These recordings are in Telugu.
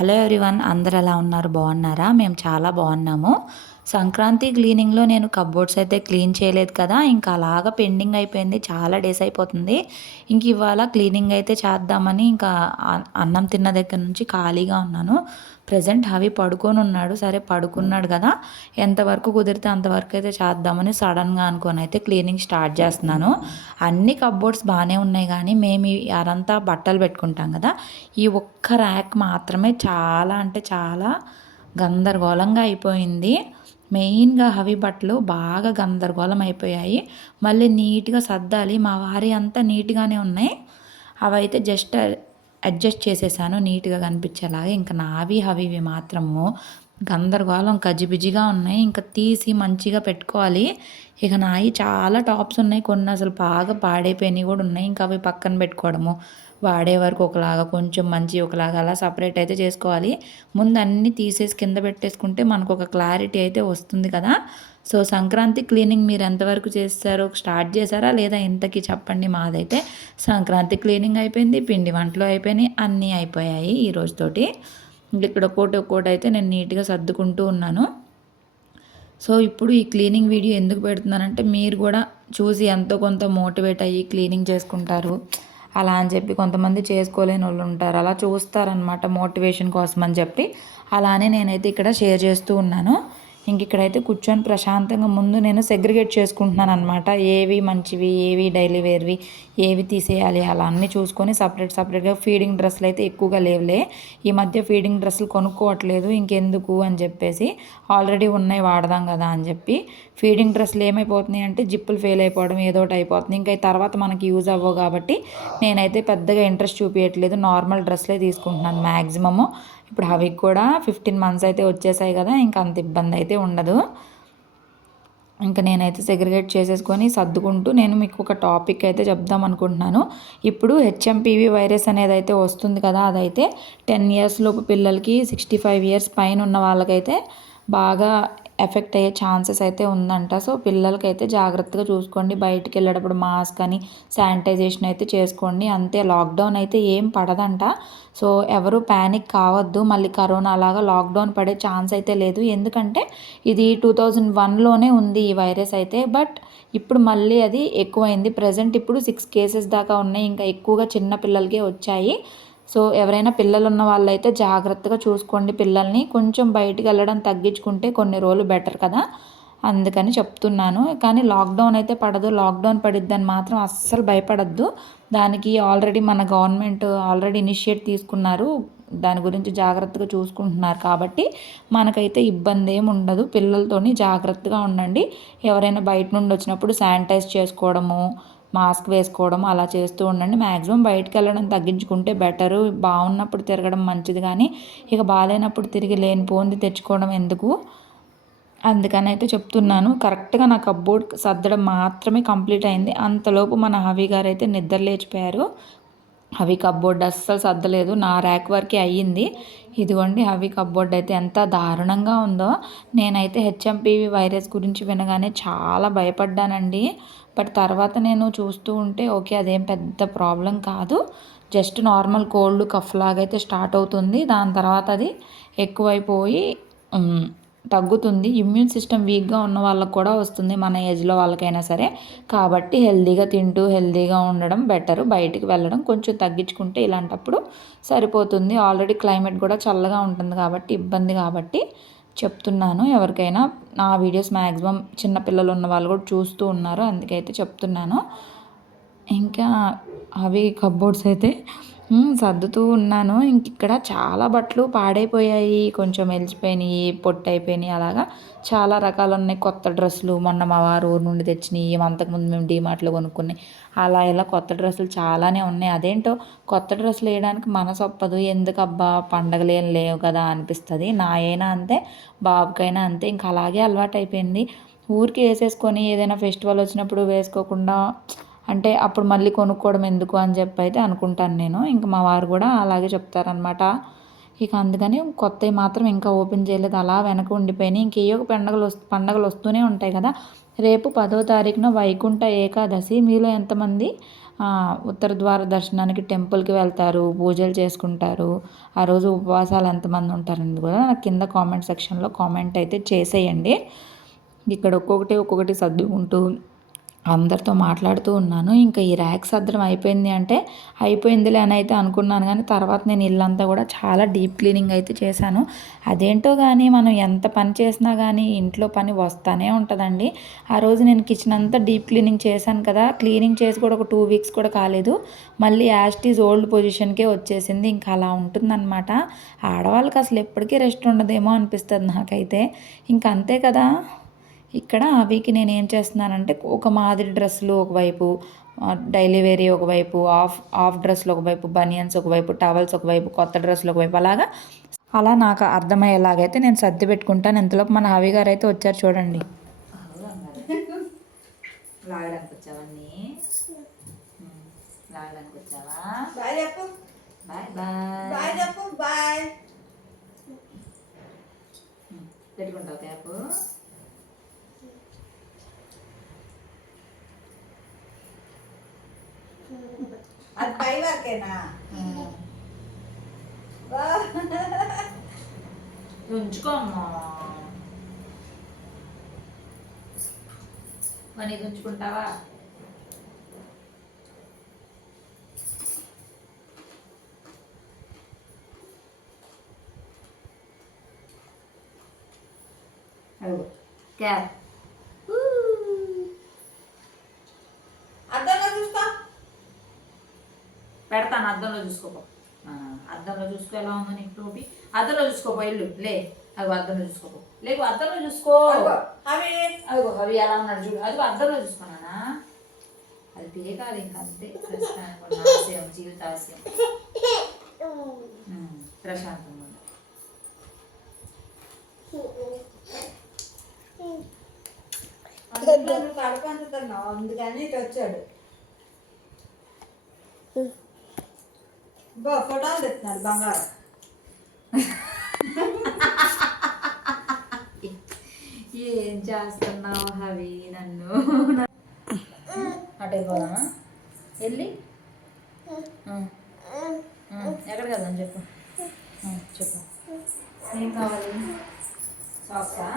హలో ఎవ్రీవన్ అందరు ఎలా ఉన్నారు? బాగున్నారా? మేము చాలా బాగున్నాము. సంక్రాంతి క్లీనింగ్లో నేను కబోర్డ్స్ అయితే క్లీన్ చేయలేదు కదా ఇంకా అలాగా పెండింగ్ అయిపోయింది. చాలా డేస్ అయిపోతుంది. ఇంక ఇవాళ క్లీనింగ్ అయితే చేద్దామని ఇంకా అన్నం తిన్న దగ్గర నుంచి ఖాళీగా ఉన్నాను. ప్రజెంట్ హవి పడుకొని ఉన్నాడు సరే పడుకున్నాడు కదా. ఎంతవరకు కుదిరితే అంతవరకు అయితే చేద్దామని సడన్గా అనుకొని అయితే క్లీనింగ్ స్టార్ట్ చేస్తున్నాను. అన్ని కప్బోర్డ్స్ బాగానే ఉన్నాయి కానీ మేము అదంతా అరంతా బట్టలు పెట్టుకుంటాం కదా. ఈ ఒక్క ర్యాక్ మాత్రమే చాలా అంటే చాలా గందరగోళంగా అయిపోయింది. మెయిన్గా హవి బట్టలు బాగా గందరగోళం అయిపోయాయి. మళ్ళీ నీట్గా సర్దాలి. మా వారి అంతా నీట్గానే ఉన్నాయి. అవైతే జస్ట్ అడ్జస్ట్ చేసేసాను నీట్గా కనిపించేలాగా. ఇంకా నావి హవివి మాత్రము గందరగోళం గజిబిజిగా ఉన్నాయి. ఇంకా తీసి మంచిగా పెట్టుకోవాలి. ఇక నాయి చాలా టాప్స్ ఉన్నాయి. కొన్ని అసలు బాగా పాడైపోయినవి కూడా ఉన్నాయి. ఇంకా అవి పక్కన పెట్టుకోవడము. వాడే వరకు ఒకలాగా కొంచెం మంచి ఒకలాగా అలా సపరేట్ అయితే చేసుకోవాలి. ముందు అన్నీ తీసేసి కింద పెట్టేసుకుంటే మనకు ఒక క్లారిటీ అయితే వస్తుంది కదా. సో సంక్రాంతి క్లీనింగ్ మీరు ఎంతవరకు చేస్తారు స్టార్ట్ చేశారా లేదా ఇంతకీ చెప్పండి మాదైతే. సంక్రాంతి క్లీనింగ్ అయిపోయింది పిండి వంటలు అయిపోయినాయి అన్నీ అయిపోయాయి ఈ రోజుతోటి ఇక్కడ ఒక్కోటి ఒక్కోటి అయితే నేను నీట్గా సర్దుకుంటూ ఉన్నాను. సో ఇప్పుడు ఈ క్లీనింగ్ వీడియో ఎందుకు పెడుతున్నానంటే మీరు కూడా చూసి ఎంతో కొంత మోటివేట్ అయ్యి క్లీనింగ్ చేసుకుంటారు. అలా అని చెప్పి కొంతమంది చేసుకోలేని వాళ్ళు ఉంటారు. అలా చూస్తారనమాట మోటివేషన్ కోసం అని చెప్పి. అలానే నేనైతే ఇక్కడ షేర్ చేస్తూ ఉన్నాను. ఇంక ఇక్కడైతే కూర్చొని ప్రశాంతంగా ముందు నేను సెగ్రిగేట్ చేసుకుంటున్నాను అనమాట ఏవి మంచివి ఏవి డైలీ వేర్వి ఏవి తీసేయాలి అలా అన్నీ చూసుకొని సపరేట్ సపరేట్గా ఫీడింగ్ డ్రెస్సులు అయితే ఎక్కువగా లేవులే. ఈ మధ్య ఫీడింగ్ డ్రెస్సులు కొనుక్కోవట్లేదు ఇంకెందుకు అని చెప్పేసి ఆల్రెడీ ఉన్నాయి వాడదాం కదా అని చెప్పి ఫీడింగ్ డ్రెస్సులు ఏమైపోతున్నాయి అంటే జిప్పులు ఫెయిల్ అయిపోవడం ఏదో ఒకటి అయిపోతుంది. ఇంకా తర్వాత మనకి యూజ్ అవ్వవు కాబట్టి నేనైతే పెద్దగా ఇంట్రెస్ట్ చూపించట్లేదు నార్మల్ డ్రెస్లే తీసుకుంటున్నాను మ్యాక్సిమము ఇప్పుడు అవి కూడా ఫిఫ్టీన్ మంత్స్ అయితే వచ్చేసాయి కదా ఇంకా అంత ఇబ్బంది అయితే ఉండదు. ఇంకా నేనైతే సెగ్రిగేట్ చేసేసుకొని సర్దుకుంటూ నేను మీకు ఒక టాపిక్ అయితే చెప్దాం అనుకుంటున్నాను. ఇప్పుడు హెచ్ఎంపీవి వైరస్ అనేది అయితే వస్తుంది కదా అదైతే టెన్ ఇయర్స్ లోపు పిల్లలకి సిక్స్టీ ఫైవ్ ఇయర్స్ పైన ఉన్న వాళ్ళకైతే బాగా ఎఫెక్ట్ అయ్యే ఛాన్సెస్ అయితే ఉందంట. సో పిల్లలకైతే జాగ్రత్తగా చూసుకోండి. బయటికి వెళ్ళేటప్పుడు మాస్క్ అని శానిటైజేషన్ అయితే చేసుకోండి. అంతే లాక్డౌన్ అయితే ఏం పడదంట. సో ఎవరు ప్యానిక్ కావద్దు. మళ్ళీ కరోనా అలాగా లాక్డౌన్ పడే ఛాన్స్ అయితే లేదు. ఎందుకంటే ఇది టూ థౌజండ్ వన్లోనే ఉంది ఈ వైరస్ అయితే. బట్ ఇప్పుడు మళ్ళీ అది ఎక్కువైంది. ప్రజెంట్ ఇప్పుడు సిక్స్ కేసెస్ దాకా ఉన్నాయి. ఇంకా ఎక్కువగా చిన్న పిల్లలకే వచ్చాయి. సో ఎవరైనా పిల్లలు ఉన్న వాళ్ళైతే జాగ్రత్తగా చూసుకోండి పిల్లల్ని. కొంచెం బయటికి వెళ్ళడం తగ్గించుకుంటే కొన్ని రోజులు బెటర్ కదా. అందుకని చెప్తున్నాను. కానీ లాక్డౌన్ అయితే పడదు. లాక్డౌన్ పడిద్దని మాత్రం అస్సలు భయపడద్దు. దానికి ఆల్రెడీ మన గవర్నమెంట్ ఆల్రెడీ ఇనిషియేట్ తీసుకున్నారు. దాని గురించి జాగ్రత్తగా చూసుకుంటున్నారు కాబట్టి మనకైతే ఇబ్బంది ఏమి ఉండదు. పిల్లలతోని జాగ్రత్తగా ఉండండి. ఎవరైనా బయట నుండి వచ్చినప్పుడు శానిటైజ్ చేసుకోవడము మాస్క్ వేసుకోవడం అలా చేస్తూ ఉండండి. మ్యాక్సిమం బయటకు వెళ్ళడం తగ్గించుకుంటే బెటరు. బాగున్నప్పుడు తిరగడం మంచిది కానీ ఇక బాగాలేనప్పుడు తిరిగి లేనిపోంది తెచ్చుకోవడం ఎందుకు? అందుకని అయితే చెప్తున్నాను. కరెక్ట్గా నా కబ్బోర్డ్ సర్దడం మాత్రమే కంప్లీట్ అయింది. అంతలోపు మన హవి గారు అయితే నిద్ర లేచిపోయారు. హవి కబ్బోర్డ్ అస్సలు సర్దలేదు. నా ర్యాక్ వరకే అయ్యింది. ఇదిగోండి హవి కబ్బోర్డ్ అయితే ఎంత దారుణంగా ఉందో. నేనైతే హెచ్ఎంపివి వైరస్ గురించి వినగానే చాలా భయపడ్డానండి. బట్ తర్వాత నేను చూస్తూ ఉంటే ఓకే అదేం పెద్ద ప్రాబ్లం కాదు. జస్ట్ నార్మల్ కోల్డ్ కఫ్ లాగైతే స్టార్ట్ అవుతుంది. దాని తర్వాత అది ఎక్కువైపోయి తగ్గుతుంది. ఇమ్యూన్ సిస్టమ్ వీక్గా ఉన్న వాళ్ళకు కూడా వస్తుంది మన ఏజ్లో వాళ్ళకైనా సరే. కాబట్టి హెల్తీగా తింటూ హెల్తీగా ఉండడం బెటర్ బయటికి వెళ్ళడం కొంచెం తగ్గించుకుంటే ఇలాంటప్పుడు సరిపోతుంది. ఆల్రెడీ క్లైమేట్ కూడా చల్లగా ఉంటుంది కాబట్టి ఇబ్బంది కాబట్టి చెప్తున్నాను. ఎవరికైనా నా వీడియోస్ మ్యాక్సిమం చిన్నపిల్లలు ఉన్న వాళ్ళు కూడా చూస్తూ ఉన్నారు. అందుకైతే చెప్తున్నాను. ఇంకా అవి కబ్బోర్డ్స్ అయితే సర్దుతూ ఉన్నాను. ఇంక ఇక్కడ చాలా బట్టలు పాడైపోయాయి. కొంచెం మెలిచిపోయినాయి పొట్టు అయిపోయినాయి అలాగా. చాలా రకాలు ఉన్నాయి. కొత్త డ్రెస్సులు మొన్న మా వారు ఊరు నుండి తెచ్చినాయి. అంతకుముందు మేము డీమార్ట్లో కొనుక్కున్నాయి. అలా ఇలా కొత్త డ్రెస్సులు చాలానే ఉన్నాయి. అదేంటో కొత్త డ్రెస్సులు వేయడానికి మనసు ఒప్పదు. ఎందుకు అబ్బా పండగలు ఏం లేవు కదా అనిపిస్తుంది. నా అయినా అంతే బాబుకైనా అంతే. ఇంకా అలాగే అలవాటు అయిపోయింది ఊరికి వేసేసుకొని ఏదైనా ఫెస్టివల్ వచ్చినప్పుడు వేసుకోకుండా అంటే అప్పుడు మళ్ళీ కొనుక్కోవడం ఎందుకు అని చెప్పి అయితే అనుకుంటాను నేను. ఇంకా మా వారు కూడా అలాగే చెప్తారనమాట ఇక అందుకని కొత్తవి మాత్రం ఇంకా ఓపెన్ చేయలేదు. అలా వెనక ఉండిపోయినాయి. ఇంకేయో పండగలు వస్తు పండగలు వస్తూనే ఉంటాయి కదా. రేపు పదో తారీఖున వైకుంఠ ఏకాదశి. మీలో ఎంతమంది ఉత్తర ద్వార దర్శనానికి టెంపుల్కి వెళ్తారు? పూజలు చేసుకుంటారు? ఆ రోజు ఉపవాసాలు ఎంతమంది ఉంటారని కూడా నాకు కింద కామెంట్ సెక్షన్లో కామెంట్ అయితే చేసేయండి. ఇక్కడ ఒక్కొక్కటి ఒక్కొక్కటి సర్దుకుంటూ అందరితో మాట్లాడుతూ ఉన్నాను. ఇంకా ఈ ర్యాక్ సర్దడం అయిపోయింది అంటే అయిపోయిందిలే అని అయితే అనుకున్నాను కానీ తర్వాత నేను ఇల్లంతా కూడా చాలా డీప్ క్లీనింగ్ అయితే చేశాను. అదేంటో కానీ మనం ఎంత పని చేసినా కానీ ఇంట్లో పని వస్తానే ఉంటుందండి. ఆ రోజు నేను కిచెన్ అంతా డీప్ క్లీనింగ్ చేశాను కదా. క్లీనింగ్ చేసి కూడా ఒక టూ వీక్స్ కూడా కాలేదు. మళ్ళీ యాస్టీజ్ ఓల్డ్ పొజిషన్కే వచ్చేసింది. ఇంకా అలా ఉంటుందన్నమాట. ఆడవాళ్ళకి అసలు ఎప్పటికీ రెస్ట్ ఉండదేమో అనిపిస్తుంది నాకైతే. ఇంక అంతే కదా. ఇక్కడ అవికి నేను ఏం చేస్తున్నానంటే ఒక మాదిరి డ్రెస్సులు ఒకవైపు డైలీ వేరీ ఒకవైపు ఆఫ్ ఆఫ్ డ్రెస్సులు ఒకవైపు బనియన్స్ ఒకవైపు టవల్స్ ఒకవైపు కొత్త డ్రెస్సులు ఒకవైపు అలాగా అలా నాకు అర్థమయ్యేలాగైతే నేను సర్ది పెట్టుకుంటాను. ఇంతలోపు మన హవి గారు అయితే వచ్చారు చూడండి. లాగడానికి వచ్చావన్నీ లాగడానికి వచ్చావా? బాయ్ చెప్పు. బాయ్. బాయ్. బాయ్ చెప్పు బాయ్ పెట్టుకుంటావు క్యాప్? అది పై వరకేనా. ఉంచుకో అమ్మా. మరి ఇది ఉంచుకుంటావా? క్యాప్ అద్దంలో చూస్తా పెడతాను అద్దంలో చూసుకోపో. అద్దంలో చూసుకో ఎలా ఉందో నీకు టోపీ. అద్దంలో చూసుకోపో ఇల్లు. లే అవి అద్దంలో చూసుకోపో. లేకు అద్దంలో చూసుకో. అదిగో, అవి. అదిగో అవి ఎలా ఉన్నాడు చూడు. అది అద్దంలో చూసుకున్నానా? అది పీకాలి ఇంక అంతే. ప్రస్తుతానికి ఆశయం జీవితాశయం. ప్రశాంతంగా అందుకని ఇటు వచ్చాడు. ఫోటోలు తెస్తున్నాడు బంగారం. ఏం చేస్తున్నావు హవి నన్ను? అటే పోదామా వెళ్ళి. ఎక్కడికి వెళ్దాం చెప్పు. చెప్పు. ఏం కావాలి? సాక్సా?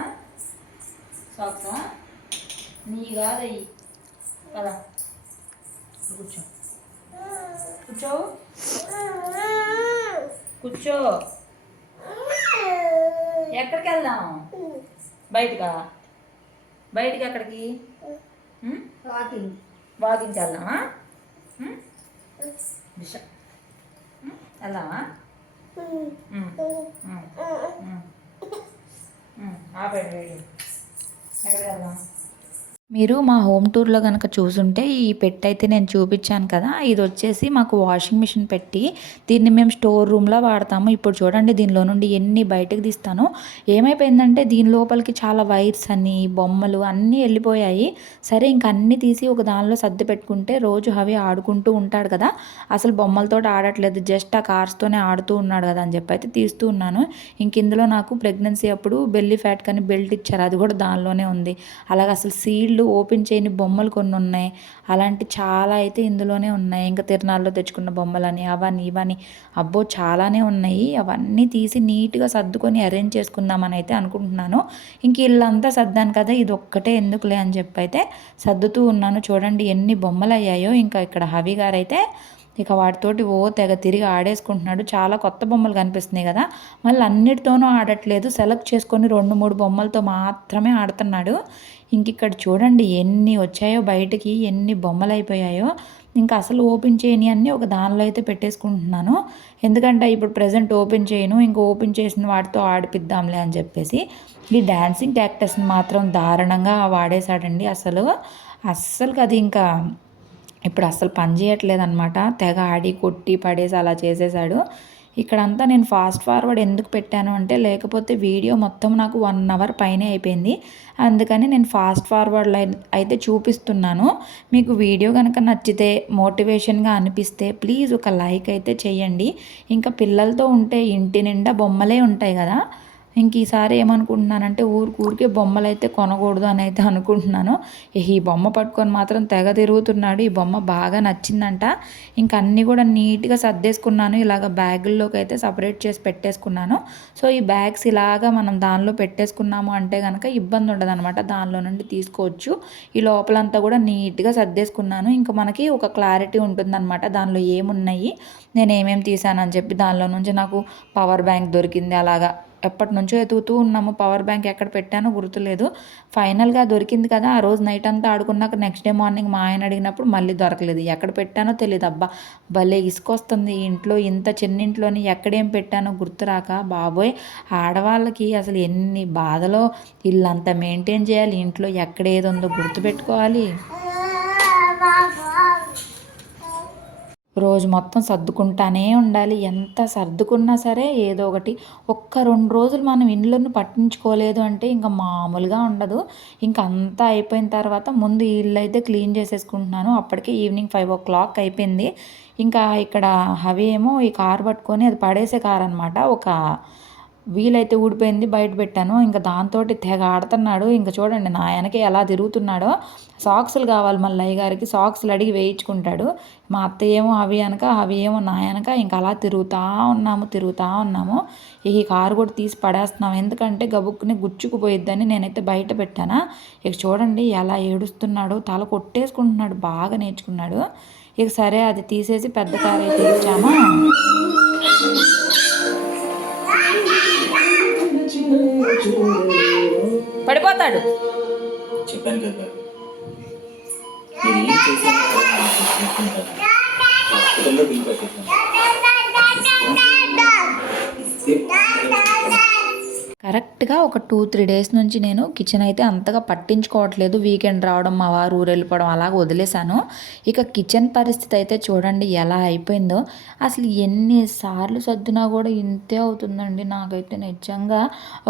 సాక్సా? నీ కాదయ్యి పదా. కూర్చో. కూర్చో. కూర్చో. ఎక్కడికి వెళ్దాం బయటకా? బయటికి ఎక్కడికి? వాకింగ్. వాకింగ్కి వెళ్దామా? దిశ? వెళ్దామా. ఆపండి ఎక్కడికి వెళ్దాం? మీరు మా హోమ్ టూర్లో కనుక చూసుంటే ఈ పెట్ అయితే నేను చూపించాను కదా ఇది వచ్చేసి మాకు వాషింగ్ మిషన్ పెట్టి దీన్ని మేము స్టోర్ రూమ్లో వాడతాము. ఇప్పుడు చూడండి దీనిలో నుండి ఎన్ని బయటకు తీస్తాను. ఏమైపోయిందంటే దీని లోపలికి చాలా వైర్స్ అని బొమ్మలు అన్నీ వెళ్ళిపోయాయి. సరే ఇంక అన్నీ తీసి ఒక దానిలో సర్ది పెట్టుకుంటే రోజు అవి ఆడుకుంటూ ఉంటాడు కదా. అసలు బొమ్మలతో ఆడట్లేదు జస్ట్ ఆ కార్స్తోనే ఆడుతూ ఉన్నాడు కదా అని చెప్పి అయితే తీస్తూ ఉన్నాను. ఇంక ఇందులో నాకు ప్రెగ్నెన్సీ అప్పుడు బెల్లీ ఫ్యాట్ కానీ బెల్ట్ ఇచ్చారు అది కూడా దానిలోనే ఉంది. అలాగే అసలు సీల్డ్ ఓపెన్ చేయని బొమ్మలు కొన్ని ఉన్నాయి. అలాంటి చాలా అయితే ఇందులోనే ఉన్నాయి. ఇంకా తిరునాళ్ళలో తెచ్చుకున్న బొమ్మలని అవని ఇవని. అబ్బో చాలానే ఉన్నాయి. అవన్నీ తీసి నీట్గా సర్దుకొని అరేంజ్ చేసుకుందామని అయితే అనుకుంటున్నాను. ఇంక ఇల్లంతా సర్దాను కదా ఇది ఒక్కటే ఎందుకులే అని చెప్పి అయితే సర్దుతూ ఉన్నాను. చూడండి ఎన్ని బొమ్మలు అయ్యాయో ఇంకా ఇక్కడ హవి గారు అయితే ఇక వాటితోటి ఓ తెగ తిరిగి ఆడేసుకుంటున్నాడు. చాలా కొత్త బొమ్మలు కనిపిస్తున్నాయి కదా. మళ్ళీ అన్నిటితోనూ ఆడట్లేదు. సెలెక్ట్ చేసుకొని రెండు మూడు బొమ్మలతో మాత్రమే ఆడుతున్నాడు. ఇంక ఇక్కడ చూడండి ఎన్ని వచ్చాయో బయటికి ఎన్ని బొమ్మలు అయిపోయాయో ఇంకా అసలు ఓపెన్ చేయని అన్నీ ఒక దానిలో అయితే పెట్టేసుకుంటున్నాను. ఎందుకంటే ఇప్పుడు ప్రజెంట్ ఓపెన్ చేయను ఇంకా ఓపెన్ చేసిన వాటితో ఆడిపిద్దాంలే అని చెప్పేసి. ఈ డ్యాన్సింగ్ క్యాక్టస్ని మాత్రం దారుణంగా వాడేశాడండి అసలు. అస్సలు అది ఇంకా ఇప్పుడు అస్సలు పని చేయట్లేదు అనమాట తెగ ఆడి కొట్టి పడేసి అలా చేసేసాడు ఇక్కడంతా నేను ఫాస్ట్ ఫార్వర్డ్ ఎందుకు పెట్టాను అంటే లేకపోతే వీడియో మొత్తం నాకు వన్ అవర్ పైనే అయిపోయింది. అందుకని నేను ఫాస్ట్ ఫార్వర్డ్లో అయితే చూపిస్తున్నాను. మీకు వీడియో కనుక నచ్చితే మోటివేషన్గా అనిపిస్తే ప్లీజ్ ఒక లైక్ అయితే చేయండి. ఇంకా పిల్లలతో ఉంటే ఇంటి నిండా బొమ్మలే ఉంటాయి కదా. ఇంక ఈసారి ఏమనుకుంటున్నానంటే ఊరికి ఊరికే బొమ్మలు అయితే కొనకూడదు అని అయితే అనుకుంటున్నాను. ఈ బొమ్మ పట్టుకొని మాత్రం తెగ తిరుగుతున్నాడు. ఈ బొమ్మ బాగా నచ్చిందంట. ఇంక అన్నీ కూడా నీట్గా సర్దేసుకున్నాను. ఇలాగ బ్యాగుల్లోకి అయితే సపరేట్ చేసి పెట్టేసుకున్నాను. సో ఈ బ్యాగ్స్ ఇలాగా మనం దానిలో పెట్టేసుకున్నాము అంటే కనుక ఇబ్బంది ఉండదనమాట దానిలో నుండి తీసుకోవచ్చు. ఈ లోపలంతా కూడా నీట్గా సర్దేసుకున్నాను. ఇంకా మనకి ఒక క్లారిటీ ఉంటుందన్నమాట. దానిలో ఏమున్నాయి? నేను ఏమేమి తీసానని చెప్పి దానిలో నుంచి నాకు పవర్ బ్యాంక్ దొరికింది అలాగా. ఎప్పటి నుంచో ఎదుగుతూ ఉన్నాము. పవర్ బ్యాంక్ ఎక్కడ పెట్టానో గుర్తులేదు. ఫైనల్గా దొరికింది కదా ఆ రోజు నైట్ అంతా ఆడుకున్నాక నెక్స్ట్ డే మార్నింగ్ మా ఆయన అడిగినప్పుడు మళ్ళీ దొరకలేదు. ఎక్కడ పెట్టానో తెలియదు అబ్బా భలే ఇసుకొస్తుంది ఇంట్లో ఇంత చిన్నింట్లోని ఎక్కడేం పెట్టానో గుర్తురాక బాబోయ్ ఆడవాళ్ళకి అసలు ఎన్ని బాధలో ఇల్లంతా మెయింటైన్ చేయాలి ఇంట్లో ఎక్కడ ఏది ఉందో గుర్తుపెట్టుకోవాలి రోజు మొత్తం సర్దుకుంటానే ఉండాలి. ఎంత సర్దుకున్నా సరే ఏదో ఒకటి. ఒక్క రెండు రోజులు మనం ఇండ్లను పట్టించుకోలేదు అంటే ఇంకా మామూలుగా ఉండదు. ఇంకా అంతా అయిపోయిన తర్వాత ముందు ఇల్లు అయితే క్లీన్ చేసేసుకుంటున్నాను. అప్పటికే ఈవినింగ్ ఫైవ్ ఓ క్లాక్ అయిపోయింది. ఇంకా ఇక్కడ హవి ఏమో ఈ కార్ పట్టుకొని అది పడేసే కార్ అనమాట ఒక వీలైతే ఊడిపోయింది బయట పెట్టాను. ఇంకా దాంతో తెగ ఆడుతున్నాడు. ఇంకా చూడండి నా వెనక ఎలా తిరుగుతున్నాడో. సాక్స్లు కావాలి మళ్ళీ అయ్య గారికి. అడిగి వేయించుకుంటాడు. మా అత్తయ్య ఏమో అవి అనక అవి ఏమో నా వెనక ఇంకా అలా తిరుగుతూ ఉన్నాము తిరుగుతూ ఉన్నాము. ఈ కారు కూడా తీసి పడేస్తున్నాం. ఎందుకంటే గబుక్కుని గుచ్చుకుపోయిద్దని నేనైతే బయట పెట్టానా. ఇక చూడండి ఎలా ఏడుస్తున్నాడు. తల కొట్టేసుకుంటున్నాడు బాగా నేర్చుకున్నాడు. ఇక సరే అది తీసేసి పెద్ద కారు అయితే ఇచ్చామా? పడిపోతాడు. చెప్పాను కదా. ఏం చేశాను కరెక్ట్గా ఒక టూ త్రీ డేస్ నుంచి నేను కిచెన్ అయితే అంతగా పట్టించుకోవట్లేదు. వీకెండ్ రావడం మా వారు ఊరు వెళ్ళిపోవడం అలాగ వదిలేశాను. ఇక కిచెన్ పరిస్థితి అయితే చూడండి ఎలా అయిపోయిందో. అసలు ఎన్నిసార్లు సర్దునా కూడా ఇంతే అవుతుందండి నాకైతే నిజంగా.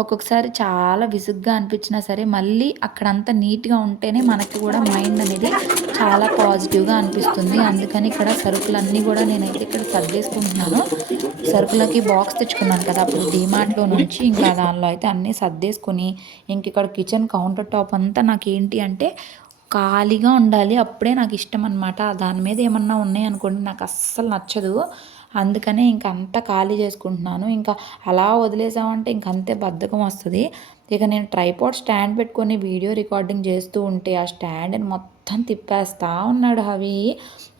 ఒక్కొక్కసారి చాలా విసుగ్గా అనిపించినా సరే మళ్ళీ అక్కడంతా నీట్గా ఉంటేనే మనకి కూడా మైండ్ అనేది చాలా పాజిటివ్గా అనిపిస్తుంది. అందుకని ఇక్కడ సరుకులన్నీ కూడా నేనైతే ఇక్కడ సర్దేసుకుంటున్నాను. సరుకులకి బాక్స్ తెచ్చుకున్నాను కదా అప్పుడు డీమార్ట్లో నుంచి ఇంకా దానిలో అయితే అన్నీ సర్దేసుకొని ఇంక ఇక్కడ కిచెన్ కౌంటర్ టాప్ అంతా నాకు ఏంటి అంటే ఖాళీగా ఉండాలి అప్పుడే నాకు ఇష్టం అనమాట దాని మీద ఏమన్నా ఉన్నాయి అనుకోండి నాకు అస్సలు నచ్చదు. అందుకనే ఇంక అంతా ఖాళీ చేసుకుంటున్నాను. ఇంకా అలా వదిలేసామంటే ఇంక అంతే బద్ధకం వస్తుంది. ఇక నేను ట్రైపాడ్ స్టాండ్ పెట్టుకొని వీడియో రికార్డింగ్ చేస్తూ ఉంటే ఆ స్టాండ్ని మొత్తం తిప్పేస్తా ఉన్నాడు అవి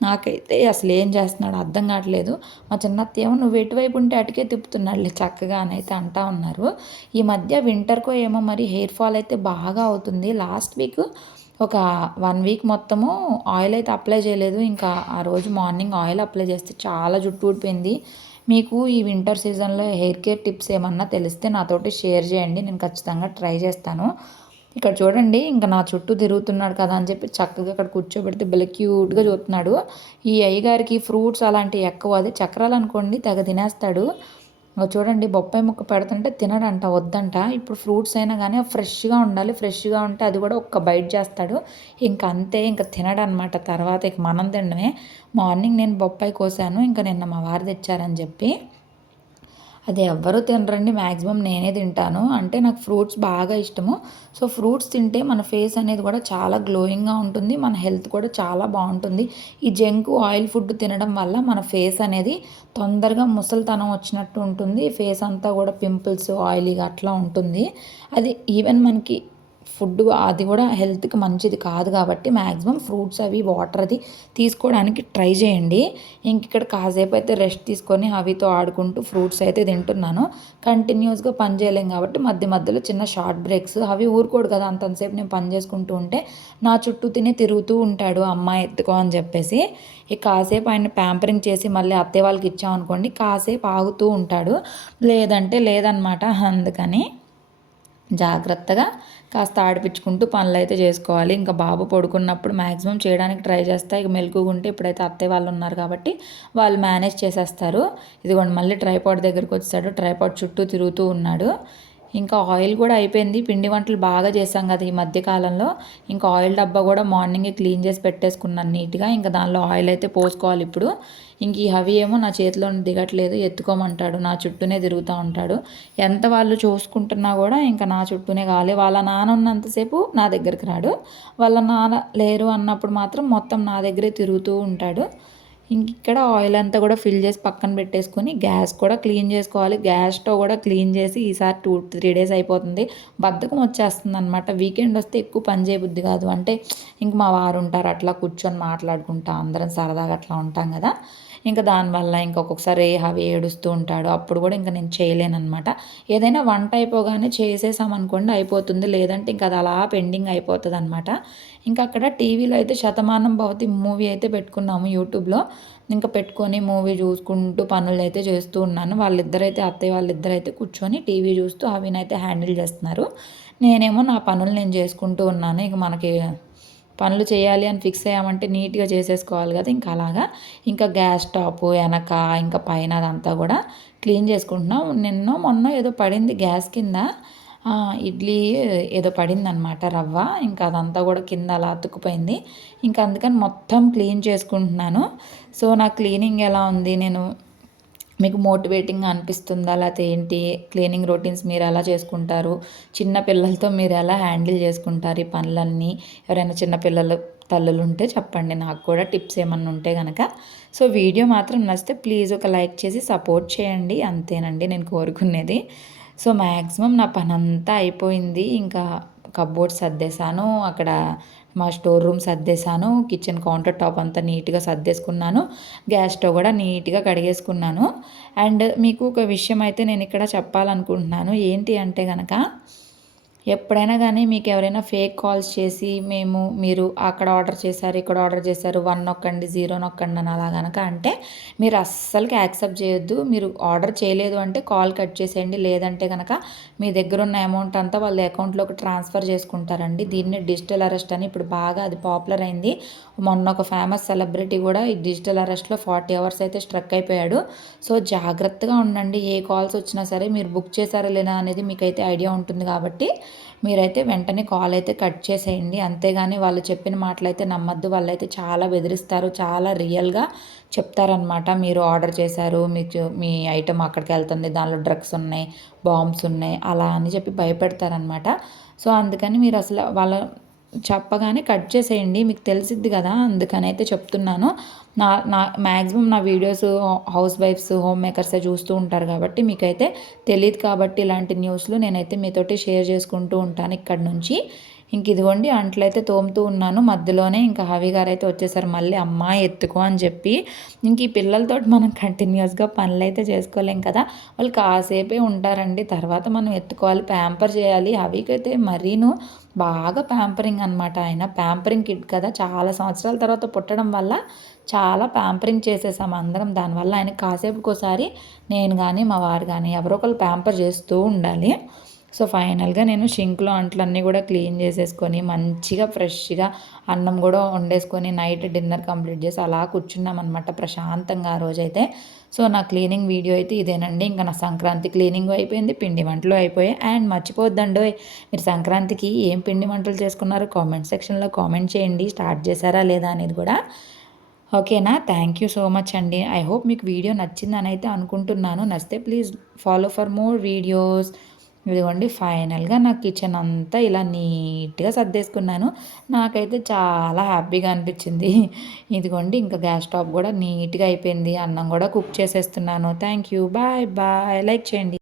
నాకైతే అసలు ఏం చేస్తున్నాడు అర్థం కావట్లేదు. మా చిన్నత్త ఏమో నువ్వు ఎటువైపు ఉంటే అటుకే తిప్పుతున్నాడులే చక్కగా అని అయితే అంటా ఉన్నారు. ఈ మధ్య వింటర్కో ఏమో మరి హెయిర్ ఫాల్ అయితే బాగా అవుతుంది. లాస్ట్ వీక్ ఒక వన్ వీక్ మొత్తము ఆయిల్ అయితే అప్లై చేయలేదు. ఇంకా ఆ రోజు మార్నింగ్ ఆయిల్ అప్లై చేస్తే చాలా జుట్టు ఊడిపోయింది. మీకు ఈ వింటర్ సీజన్లో హెయిర్ కేర్ టిప్స్ ఏమన్నా తెలిస్తే నాతోటి షేర్ చేయండి. నేను ఖచ్చితంగా ట్రై చేస్తాను. ఇక్కడ చూడండి ఇంకా నా చుట్టూ తిరుగుతున్నాడు కదా అని చెప్పి చక్కగా ఇక్కడ కూర్చోబెడితే భలే క్యూట్గా చూస్తున్నాడు. ఈ అయ్యగారికి ఫ్రూట్స్ అలాంటివి ఎక్కువ. అదే చక్రాలు అనుకోండి తెగ తినేస్తాడు. చూడండి బొప్పాయి ముక్క పెడుతుంటే తినడంట వద్దంట. ఇప్పుడు ఫ్రూట్స్ అయినా కానీ ఫ్రెష్గా ఉండాలి ఫ్రెష్గా ఉంటే అది కూడా ఒక్క బైట్ చేస్తాడు. ఇంకా అంతే ఇంకా తినడనమాట. తర్వాత ఇక మనం తినడమే. మార్నింగ్ నేను బొప్పాయి కోసాను ఇంకా నిన్న మా వారు తెచ్చారని చెప్పి. అది ఎవ్వరూ తినరండి. మ్యాక్సిమం నేనే తింటాను. అంటే నాకు ఫ్రూట్స్ బాగా ఇష్టము. సో ఫ్రూట్స్ తింటే మన ఫేస్ అనేది కూడా చాలా గ్లోయింగ్గా ఉంటుంది. మన హెల్త్ కూడా చాలా బాగుంటుంది. ఈ జంక్ ఆయిల్ ఫుడ్ తినడం వల్ల మన ఫేస్ అనేది తొందరగా ముసలితనం వచ్చినట్టు ఉంటుంది. ఫేస్ అంతా కూడా పింపుల్స్ ఆయిలీగా అట్లా ఉంటుంది. అది ఈవెన్ మనకి ఫుడ్ అది కూడా హెల్త్కి మంచిది కాదు కాబట్టి మ్యాక్సిమం ఫ్రూట్స్ అవి వాటర్ అది తీసుకోవడానికి ట్రై చేయండి. ఇంక ఇక్కడ కాసేపు అయితే రెస్ట్ తీసుకొని అవితో ఆడుకుంటూ ఫ్రూట్స్ అయితే తింటున్నాను. కంటిన్యూస్గా పని చేయలేం కాబట్టి మధ్య మధ్యలో చిన్న షార్ట్ బ్రేక్స్. అవి ఊరుకోడు కదా అంతంతసేపు నేను పని చేసుకుంటూ ఉంటే నా చుట్టూ తినే తిరుగుతూ ఉంటాడు అమ్మాయి ఎత్తుకో అని చెప్పేసి. ఇక కాసేపు ఆయన ప్యాంపరింగ్ చేసి మళ్ళీ అత్తయ్య వాళ్ళకి ఇచ్చామనుకోండి కాసేపు ఆగుతూ ఉంటాడు. లేదంటే లేదనమాట అందుకని. జాగ్రత్తగా కాస్త ఆడిపించుకుంటూ పనులు అయితే చేసుకోవాలి. ఇంకా బాబు పడుకున్నప్పుడు మ్యాక్సిమం చేయడానికి ట్రై చేస్తా. ఇక మెలకుగుంటే ఇప్పుడైతే అత్తయ్య వాళ్ళు ఉన్నారు కాబట్టి వాళ్ళు మేనేజ్ చేసేస్తారు. ఇదిగోండి మళ్ళీ ట్రైపాడ్ దగ్గరికి వచ్చాడు ట్రైపాడ్ చుట్టూ తిరుగుతూ ఉన్నాడు. ఇంకా ఆయిల్ కూడా అయిపోయింది. పిండి వంటలు బాగా చేసాం కదా ఈ మధ్యకాలంలో ఇంకా ఆయిల్ డబ్బా కూడా మార్నింగే క్లీన్ చేసి పెట్టేసుకున్నాను నీట్గా. ఇంకా దానిలో ఆయిల్ అయితే పోసుకోవాలి ఇప్పుడు. ఇంక ఈ హవి ఏమో నా చేతిలో దిగట్లేదు. ఎత్తుకోమంటాడు. నా చుట్టూనే తిరుగుతూ ఉంటాడు. ఎంత వాళ్ళు చూసుకుంటున్నా కూడా ఇంకా నా చుట్టూనే కావాలి వాళ్ళ నాన్న ఉన్నంతసేపు నా దగ్గరికి రాడు. వాళ్ళ నాన్న లేరు అన్నప్పుడు మాత్రం మొత్తం నా దగ్గరే తిరుగుతూ ఉంటాడు. ఇంక ఇక్కడ ఆయిల్ అంతా కూడా ఫిల్ చేసి పక్కన పెట్టేసుకొని గ్యాస్ కూడా క్లీన్ చేసుకోవాలి. గ్యాస్ స్టవ్ కూడా క్లీన్ చేసి ఈసారి టూ త్రీ డేస్ అయిపోతుంది. బద్ధకం వచ్చేస్తుంది అనమాట వీకెండ్ వస్తే ఎక్కువ పని చేయబుద్ది కాదు. అంటే ఇంక మా వారు ఉంటారు అట్లా కూర్చొని మాట్లాడుకుంటా అందరం సరదాగా అట్లా ఉంటాం కదా. ఇంకా దానివల్ల ఇంకా ఒక్కొక్కసారి అవి ఏడుస్తూ ఉంటాడు. అప్పుడు కూడా ఇంకా నేను చేయలేనమాట ఏదైనా వంట అయిపోగానే చేసేసామనుకోండి అయిపోతుంది. లేదంటే ఇంకా అది అలా పెండింగ్ అయిపోతుంది అనమాట ఇంకా అక్కడ టీవీలో అయితే శతమానం భవతి మూవీ అయితే పెట్టుకున్నాము యూట్యూబ్లో. ఇంకా పెట్టుకొని మూవీ చూసుకుంటూ పనులు అయితే చేస్తూ ఉన్నాను. వాళ్ళిద్దరైతే అత్తయ్య వాళ్ళిద్దరైతే కూర్చొని టీవీ చూస్తూ అవినైతే హ్యాండిల్ చేస్తున్నారు. నేనేమో నా పనులు నేను చేసుకుంటూ ఉన్నాను. ఇక మనకి పనులు చేయాలి అని ఫిక్స్ అయ్యామంటే నీట్గా చేసేసుకోవాలి కదా. ఇంకా అలాగా ఇంకా గ్యాస్ టాప్ వెనక ఇంకా పైన అదంతా కూడా క్లీన్ చేసుకుంటున్నాం. నిన్న మొన్న ఏదో పడింది గ్యాస్ కింద. ఇడ్లీ ఏదో పడింది అనమాట రవ్వ. ఇంకా అదంతా కూడా కింద అలా అతుక్కుపోయింది. ఇంకా అందుకని మొత్తం క్లీన్ చేసుకుంటున్నాను. సో నా క్లీనింగ్ ఎలా ఉంది? నేను మీకు మోటివేటింగ్ అనిపిస్తుందా? లేకపోతే ఏంటి? క్లీనింగ్ రొటీన్స్ మీరు ఎలా చేసుకుంటారు? చిన్న పిల్లలతో మీరు ఎలా హ్యాండిల్ చేసుకుంటారు ఈ పనులన్నీ? ఎవరైనా చిన్న పిల్లలు తల్లులు ఉంటే చెప్పండి. నాకు కూడా టిప్స్ ఏమన్నా ఉంటే కనుక సో వీడియో మాత్రం నచ్చితే ప్లీజ్ ఒక లైక్ చేసి సపోర్ట్ చేయండి. అంతేనండి నేను కోరుకునేది. సో మ్యాక్సిమం నా పని అంతా అయిపోయింది. ఇంకా కబ్బోర్డ్ సర్దేశాను. అక్కడ మా స్టోర్ రూమ్ సర్దేశాను కిచెన్ కౌంటర్ టాప్ అంతా నీట్గా సర్దేసుకున్నాను గ్యాస్ స్టవ్ కూడా నీట్గా కడిగేసుకున్నాను. అండ్ మీకు ఒక విషయం అయితే నేను ఇక్కడ చెప్పాలనుకుంటున్నాను. ఏంటి అంటే కనుక ఎప్పుడైనా కానీ మీకు ఎవరైనా ఫేక్ కాల్స్ చేసి మేము మీరు అక్కడ ఆర్డర్ చేశారు ఇక్కడ ఆర్డర్ చేశారు వన్ నొక్కండి జీరో నొక్కండి అని అలా కనుక అంటే మీరు అస్సలకి యాక్సెప్ట్ చేయొద్దు. మీరు ఆర్డర్ చేయలేదు అంటే కాల్ కట్ చేసేయండి. లేదంటే కనుక మీ దగ్గర ఉన్న అమౌంట్ అంతా వాళ్ళ అకౌంట్లోకి ట్రాన్స్ఫర్ చేసుకుంటారండి. దీన్ని డిజిటల్ అరెస్ట్ అని ఇప్పుడు బాగా అది పాపులర్ అయింది. మొన్న ఒక ఫేమస్ సెలబ్రిటీ కూడా ఈ డిజిటల్ అరెస్ట్లో ఫార్టీ అవర్స్ అయితే స్ట్రక్ అయిపోయాడు. సో జాగ్రత్తగా ఉండండి. ఏ కాల్స్ వచ్చినా సరే మీరు బుక్ చేశారా లేదా అనేది మీకైతే ఐడియా ఉంటుంది కాబట్టి మీరైతే వెంటనే కాల్ అయితే కట్ చేసేయండి. అంతేగాని వాళ్ళు చెప్పిన మాటలు అయితే నమ్మద్దు. వాళ్ళైతే చాలా బెదిరిస్తారు. చాలా రియల్గా చెప్తారనమాట మీరు ఆర్డర్ చేశారు. మీకు మీ ఐటమ్ అక్కడికి వెళ్తుంది. దానిలో డ్రగ్స్ ఉన్నాయి బాంబ్స్ ఉన్నాయి అలా అని చెప్పి భయపెడతారనమాట సో అందుకని మీరు అసలు వాళ్ళ చెప్పగానే కట్ చేసేయండి మీకు తెలిసిద్ది కదా అందుకని అయితే చెప్తున్నాను. నా నా మ్యాక్సిమం నా వీడియోస్ హౌస్ వైఫ్స్ హోమ్ మేకర్సే చూస్తూ ఉంటారు కాబట్టి మీకైతే తెలియదు కాబట్టి ఇలాంటి న్యూస్లు నేనైతే మీతోటి షేర్ చేసుకుంటూ ఉంటాను ఇక్కడ నుంచి. ఇంక ఇదిగోండి అంట్లయితే తోముతూ ఉన్నాను. మధ్యలోనే ఇంకా హవి గారు అయితే వచ్చేసారు. మళ్ళీ అమ్మ ఎత్తుకో అని చెప్పి ఇంక ఈ పిల్లలతో మనం కంటిన్యూస్గా పనులు అయితే చేసుకోలేం కదా. వాళ్ళు కాసేపే ఉంటారండి. తర్వాత మనం ఎత్తుకోవాలి ప్యాంపర్ చేయాలి. హవికైతే మరీను బాగా ప్యాంపరింగ్ అనమాట ఆయన. ప్యాంపరింగ్ కిడ్ కదా. చాలా సంవత్సరాల తర్వాత పుట్టడం వల్ల చాలా ప్యాంపరింగ్ చేసేసాం అందరం. దానివల్ల ఆయన కాసేపుకోసారి నేను కానీ మా వారు కానీ ఎవరో ఒకరు ప్యాంపర్ చేస్తూ ఉండాలి. సో ఫైనల్గా నేను షింక్లో అంట్లన్నీ కూడా క్లీన్ చేసేసుకొని మంచిగా ఫ్రెష్గా అన్నం కూడా వండేసుకొని నైట్ డిన్నర్ కంప్లీట్ చేసి అలా కూర్చున్నాం అనమాట ప్రశాంతంగా ఆ రోజైతే. సో నా క్లీనింగ్ వీడియో అయితే ఇదేనండి. ఇంకా నా సంక్రాంతి క్లీనింగ్ అయిపోయింది పిండి వంటలు అయిపోయాయి. అండ్ మర్చిపోద్దండి మీరు సంక్రాంతికి ఏం పిండి వంటలు చేసుకున్నారో కామెంట్ సెక్షన్లో కామెంట్ చేయండి. స్టార్ట్ చేశారా లేదా అనేది కూడా. ఓకేనా? థ్యాంక్ యూ సో మచ్ అండి. ఐ హోప్ మీకు వీడియో నచ్చిందని అయితే అనుకుంటున్నాను. నచ్చితే please follow for more videos. ఇదిగోండి ఫైనల్గా నా కిచెన్ అంతా ఇలా నీట్గా సర్దేసుకున్నాను. నాకైతే చాలా హ్యాపీగా అనిపించింది. ఇదిగోండి ఇంకా గ్యాస్ స్టవ్ కూడా నీట్గా అయిపోయింది. అన్నం కూడా కుక్ చేసేస్తున్నాను. Thank you bye bye. Like చేయండి.